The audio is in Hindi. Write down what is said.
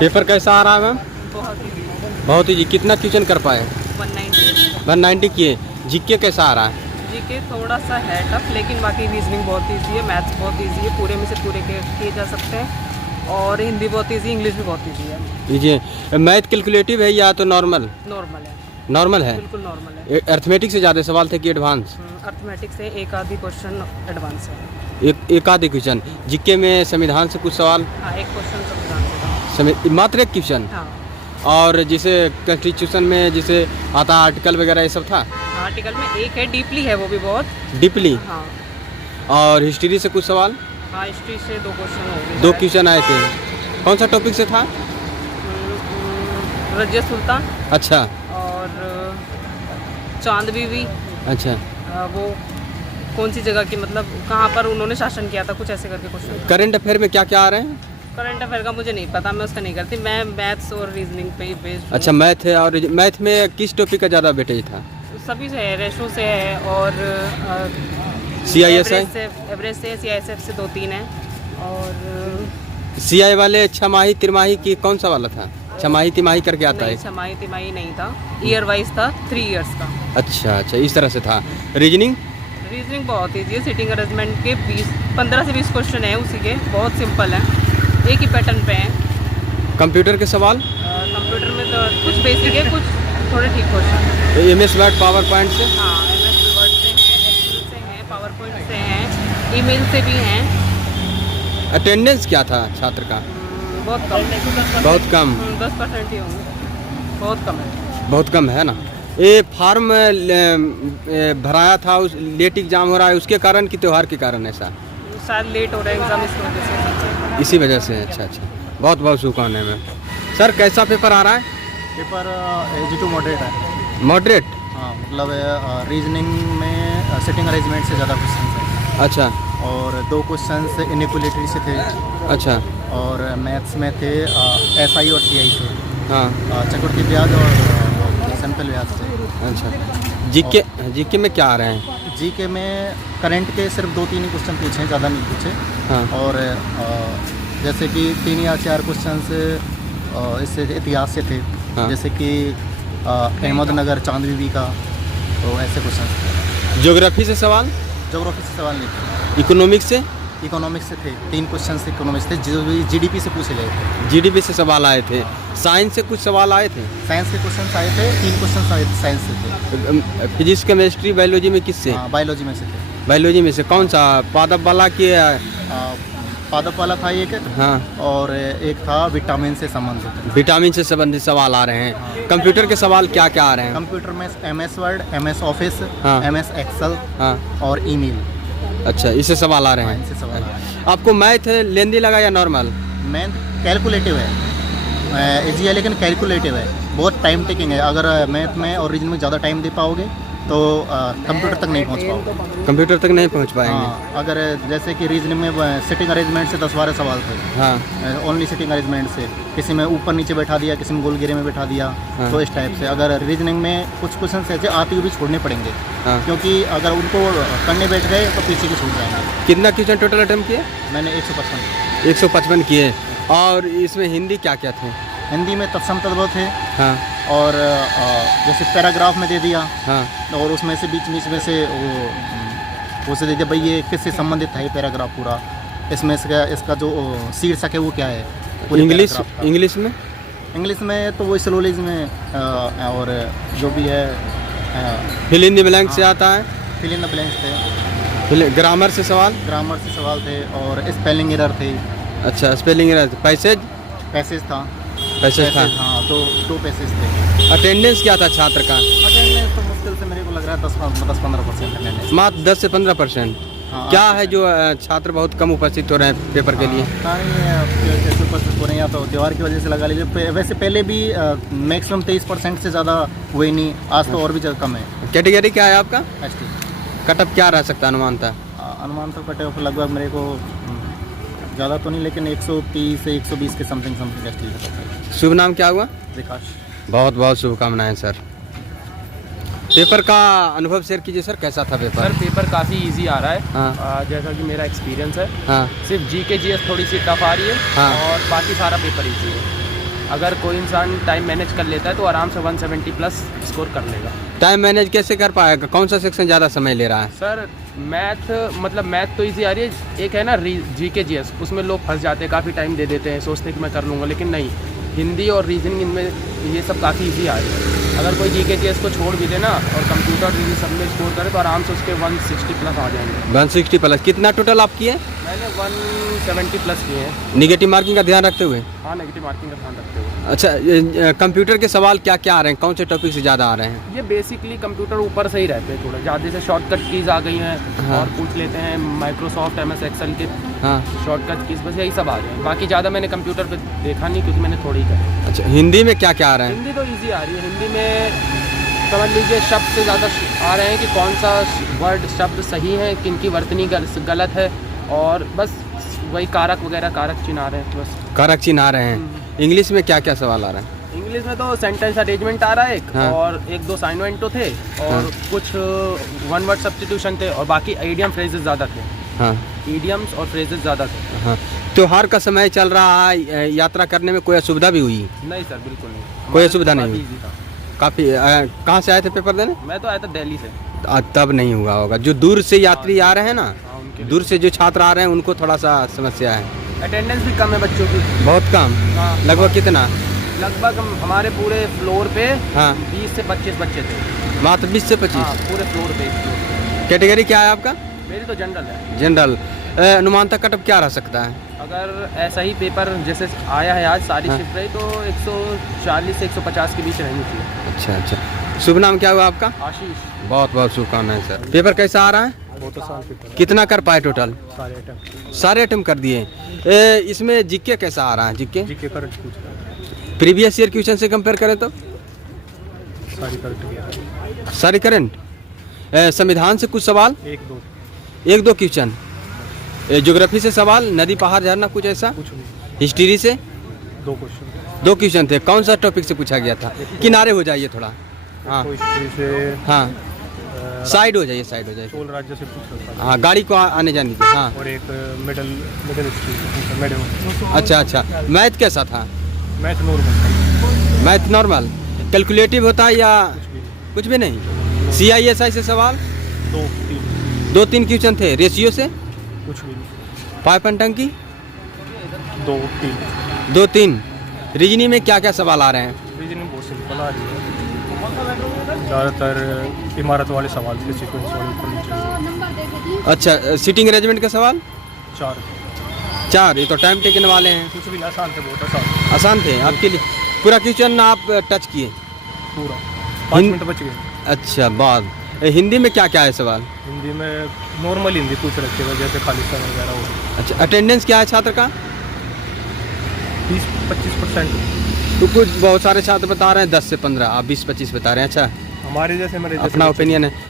पेपर कैसा आ रहा है मैम? बहुत ही। कितना क्वेश्चन कर पाए? 190 किए। जीके कैसा आ रहा है? जीके थोड़ा सा है टफ, लेकिन बाकी रीजनिंग बहुत ईजी है, मैथ्स बहुत ईजी है, पूरे में से पूरे किए जा सकते हैं, और हिंदी बहुत ईजी, इंग्लिश भी बहुत ईजी है। जी। मैथ कैलकुलेटिव है या तो नॉर्मल? नॉर्मल है, नॉर्मल है। बिल्कुल नॉर्मल है। अर्थमेटिक से ज़्यादा सवाल थे कि एडवांस? अर्थमेटिक से एक आधी क्वेश्चन एडवांस है। एक आधे क्वेश्चन। जीके में संविधान से कुछ सवाल? हाँ, एक क्वेश्चन संविधान से था। मात्र एक क्वेश्चन? हाँ। और जिसे कॉन्स्टिट्यूशन में जिसे आता आर्टिकल वगैरह ये सब था? आर्टिकल में एक है, डीपली है वो भी बहुत डीपली। हाँ। और हिस्ट्री से कुछ सवाल? हाँ, हिस्ट्री से 2 क्वेश्चन हो गए। 2 क्वेश्चन आए थे। कौन सा टॉपिक से था? रजिया सुल्तान। अच्छा। और चांद बीवी। अच्छा। वो कौन सी जगह की, मतलब कहाँ पर उन्होंने शासन किया था, कुछ ऐसे करके क्वेश्चन। करंट अफेयर में क्या क्या आ रहे हैं? करंट अफेयर का मुझे नहीं पता, मैं उसका नहीं करती, मैं मैथ्स और रीजनिंग पे ही बेस्ड। अच्छा, मैथ है। और मैथ में किस टॉपिक का ज़्यादा वेटेज था? सभी से है, रेशो से है, और CISI एवरेज से, CISF से 2-3 है, और CI वाले छमाही तिमाही की कौन सा वाला था? छमाही तिमाही करके आता है। छमाही तिमाही नहीं था, ईयर वाइज था, 3 इयर्स का। अच्छा अच्छा, इस तरह से था। रीजनिंग? रीजनिंग बहुत ईजी है, सिटिंग अरेंजमेंट के 15 से 20 क्वेश्चन है उसी के, बहुत सिंपल है, एक ही पैटर्न पे है। कंप्यूटर के सवाल? कंप्यूटर में तो कुछ बेसिक है, कुछ थोड़े ठीक question. MS word power point से? हाँ, MS वर्ड से हैं, एक्सेल से हैं, पावर पॉइंट से हैं, ईमेल से भी हैं। अटेंडेंस क्या था छात्र का? बहुत कम। बहुत कम? 10% ही होंगे, बहुत कम है। बहुत कम है ना। ये फॉर्म भराया था, उस लेट एग्जाम हो रहा है उसके कारण कि त्यौहार के कारण ऐसा? शायद लेट हो रहा है एग्जाम, इसकी वजह से। इसी वजह से? अच्छा अच्छा, बहुत बहुत शुभकामनाएं मैम। सर कैसा पेपर आ रहा है? पेपर AG2 मॉडरेट है। मॉडरेट? हाँ, मतलब रीजनिंग में सिटिंग अरेंजमेंट से ज़्यादा क्वेश्चन है। अच्छा। और 2 क्वेश्चन इनइक्वालिटी से थे। अच्छा। और मैथ्स में थे SI और CI से। हाँ। चक्रवृद्धि ब्याज और सैंपल ब्याज से। अच्छा। जीके में क्या आ रहे हैं? जीके में करंट के सिर्फ 2-3 ही क्वेश्चन पूछे, ज़्यादा नहीं पूछे। हाँ। और जैसे कि 3 या 4 क्वेश्चन इससे इतिहास से थे। हाँ। जैसे कि अहमदनगर चांद बीबी का, तो ऐसे क्वेश्चन। ज्योग्राफी से सवाल? ज्योग्राफी से सवाल नहीं थे। इकोनॉमिक्स से? इकोनॉमिक्स से थे, 3 क्वेश्चन इकोनॉमिक्स थे, जो GDP से पूछे गए थे। GDP से सवाल आए थे। साइंस से कुछ सवाल आए थे? साइंस के क्वेश्चन आए थे, 3 क्वेश्चन आए थे साइंस से थे। फिजिक्स केमिस्ट्री बायोलॉजी में किससे? बायोलॉजी में से थे। बायोलॉजी में से कौन सा? पादप वाला की? पादप वाला था एक। हाँ। और एक था विटामिन से संबंधित। विटामिन से संबंधित सवाल आ रहे हैं। कंप्यूटर के सवाल क्या क्या आ रहे हैं? कंप्यूटर में MS वर्ड, MS ऑफिस, हाँ। MS एक्सेल, हाँ। और ईमेल। अच्छा, इससे सवाल आ रहे हैं। इनसे सवाल आ रहे हैं। आपको मैथ लेंदी लगा या नॉर्मल? मैथ कैलकुलेटिव है, इजी है लेकिन कैलकुलेटिव है, बहुत टाइम टेकिंग है। अगर मैथ में और रीजनिंग में ज़्यादा टाइम दे पाओगे तो कंप्यूटर तक नहीं पहुंच पाओगे। कंप्यूटर तक नहीं पहुंच पाएंगे। हाँ, अगर जैसे कि रीजनिंग में सिटिंग अरेंजमेंट से 10-12 सवाल थे। हाँ। ओनली सिटिंग अरेंजमेंट से, किसी में ऊपर नीचे बैठा दिया, किसी में गोल घेरे में बैठा दिया। हाँ। तो इस टाइप से अगर रीजनिंग में कुछ क्वेश्चन ऐसे आते हुए भी छोड़ने पड़ेंगे। हाँ। क्योंकि अगर उनको करने बैठ गए तो पीछे के छूट जाएंगे। कितना क्वेश्चन टोटल अटेम्प्ट किए? मैंने 155। 155 किए। और इसमें हिंदी क्या क्या थे? हिंदी में तत्सम तद्भव थे। हाँ। और जैसे पैराग्राफ में दे दिया। हाँ। और उसमें से बीच में से वो से दे दिया, भाई ये किससे संबंधित है ये पैराग्राफ पूरा, इसमें इसका जो शीर्षक है वो क्या है। इंग्लिश? इंग्लिश में? इंग्लिश में तो वो सिलोजिज्म में और जो भी है फिल इन द ब्लैंक से आता है। फिल इन द ब्लैंक्स थे। ग्रामर से सवाल? ग्रामर से सवाल थे, और स्पेलिंग एरर थे। अच्छा, स्पेलिंग एरर। पैसेज? पैसेज था। पैसेज था। हाँ, तो 2 पैसेज थे। अटेंडेंस क्या था छात्र का? अटेंडेंस तो मुश्किल से मेरे को लग रहा है 10-15% अटेंडेंस। मात्र 10 से 15%? हाँ। क्या है जो छात्र बहुत कम उपस्थित हो रहे हैं पेपर के लिए? कैसे उपस्थित हो रहे हैं, या तो त्योहार की वजह से लगा लीजिए। वैसे पहले भी मैक्सिमम 23% से ज़्यादा हुए नहीं, आज तो और भी ज़्यादा कम है। कैटेगरी क्या है आपका? ST। कटअप क्या रह सकता है अनुमान था? अनुमान तो कटे लगभग मेरे को ज़्यादा तो नहीं, लेकिन 130 से 120 के समथिंग ST है। शुभ नाम क्या हुआ? विकास। बहुत बहुत शुभकामनाएं सर। पेपर का अनुभव शेयर कीजिए सर, कैसा था पेपर? सर पेपर काफ़ी इजी आ रहा है। हाँ। जैसा कि मेरा एक्सपीरियंस है। हाँ। सिर्फ GK GS थोड़ी सी टफ आ रही है। हाँ। और बाकी सारा पेपर इजी है। अगर कोई इंसान टाइम मैनेज कर लेता है तो आराम से 170 प्लस स्कोर कर लेगा। टाइम मैनेज कैसे कर पाएगा? कौन सा सेक्शन ज़्यादा समय ले रहा है? सर मैथ तो इजी आ रही है। एक है ना GK GS, उसमें लोग फंस जाते हैं, काफ़ी टाइम दे देते हैं, सोचते हैं कि मैं कर लूँगा, लेकिन नहीं, हिंदी और रीजनिंग इनमें ये सब काफ़ी इजी आ रही है। अगर कोई GK GS को छोड़ भी देना और कंप्यूटर रीजनिंग सब में स्कोर करे तो आराम से उसके 160 प्लस आ जाएंगे। 160 प्लस। कितना टोटल आप किए? मैंने 170 प्लस किए हैं। निगेटिव मार्किंग का ध्यान रखते हुए? हाँ, नेगेटिव मार्किंग का ध्यान रखते हुए। अच्छा, कंप्यूटर के सवाल क्या क्या आ रहे हैं? कौन से टॉपिक से ज़्यादा आ रहे हैं? ये बेसिकली कंप्यूटर ऊपर से ही रहते हैं, थोड़ा ज़्यादा से शॉर्टकट कीज़ आ गई हैं। हाँ। और पूछ लेते हैं माइक्रोसॉफ्ट MS एक्सेल के हाँ। शॉर्टकट कीज़, बस यही सब आ रहे हैं। बाकी ज़्यादा मैंने कंप्यूटर पे देखा नहीं क्योंकि मैंने थोड़ी करी। अच्छा, हिंदी में क्या क्या आ रहे हैं? हिंदी तो ईजी आ रही है। हिंदी में समझ लीजिए शब्द से ज़्यादा आ रहे हैं कि कौन सा वर्ड शब्द सही है, किनकी वर्तनी गलत है, और बस वही कारक वगैरह, कारक चिन्ह आ रहे हैं बस। कारक चिन्ह आ रहे हैं। इंग्लिश में क्या क्या सवाल आ रहा है? इंग्लिश में तो सेंटेंस अरेंजमेंट आ रहा है एक, हाँ। और 1-2 असाइनमेंट तो थे, और कुछ वन वर्ड सब्स्टिट्यूशन थे, और बाकी ईडियम फ्रेजेस ज़्यादा थे। हाँ। ईडियम्स और फ्रेजेस ज़्यादा थे। हाँ। त्योहार का समय चल रहा है, यात्रा करने में कोई असुविधा भी हुई? नहीं सर, बिल्कुल नहीं, कोई असुविधा नहीं हुई? ईजी था। काफ़ी। कहाँ से आए थे पेपर देने? मैं तो आया था दिल्ली से। तब नहीं हुआ होगा। जो दूर से यात्री आ रहे हैं ना, हाँ, उनके लिए दूर से जो छात्र आ रहे हैं उनको थोड़ा सा समस्या है। अटेंडेंस भी कम है बच्चों की। बहुत कम? हाँ। लगभग कितना? लगभग हमारे पूरे फ्लोर पे हाँ। 20 से 25 बच्चे थे। मात्र 20 से 25? हाँ, पूरे फ्लोर पे। कैटेगरी क्या है आपका? मेरी तो जनरल है। जनरल। अनुमानतः कटअप क्या रह सकता है? अगर ऐसा ही पेपर जैसे आया है आज, सारी हाँ। शिफ्ट रही, तो 140 से 150 के बीच रहनी चाहिए। अच्छा अच्छा। शुभ नाम क्या हुआ आपका? आशीष। बहुत बहुत शुभकामनाएं सर। पेपर कैसा आ रहा है? बहुत आसान पेपर। कितना कर पाए टोटल? सारे अटेम्प्ट। सारे अटेम्प्ट कर दिए। इसमें जीके कैसा आ रहा है? जीके जीके करंट पूछ रहा है। प्रीवियस ईयर क्वेश्चन से कंपेयर करें तो सारी करंट किया। सारे करंट। संविधान से कुछ सवाल? 1-2 क्वेश्चन। ज्योग्राफी से सवाल, नदी पहाड़ झरना, कुछ ऐसा? कुछ नहीं। हिस्ट्री से 2 क्वेश्चन। 2 क्वेश्चन थे। कौन सा टॉपिक से पूछा गया था? किनारे हो जाइए थोड़ा। हाँ हिस्ट्री से हाँ, साइड हो जाइए, साइड हो जाइए। 16 राज्य से पूछ रहा था। हाँ, गाड़ी को आने जाने दीजिए। हाँ। और एक मिडिल हिस्ट्री मिडिल। अच्छा अच्छा। मैथ कैसा था? Math normal. Math normal. Calculative होता है या कुछ भी नहीं? CISI से सवाल 2-3 क्वेश्चन थे। रेशियो से कुछ भी नहीं। पाइप एंड टंकी 2-3। 2-3। रीजनिंग में क्या क्या सवाल आ रहे हैं? रीजनिंग बहुत सिंपल आ रही है। ज़्यादातर इमारत वाले सवाल थे, सीक्वेंस वाले ऊपर नीचे। अच्छा, सीटिंग अरेंजमेंट का सवाल 4। ये तो टाइम टेकन वाले हैं। कुछ भी नहीं, आसान थे, बहुत आसान। आसान थे आपके लिए? पूरा क्वेश्चन आप टच किए? पूरा 5 मिनट बच गए। अच्छा, बाद हिंदी में क्या क्या है सवाल? हिंदी में नॉर्मल हिंदी पूछ रखे थे, जैसे खालिस्तान वगैरह हो। अच्छा, अटेंडेंस क्या है छात्र का? 20-25%। तो कुछ बहुत सारे छात्र बता रहे हैं 10 से 15, आप 20-25 बता रहे हैं। अच्छा, हमारे जैसे मेरे अपना ओपिनियन है।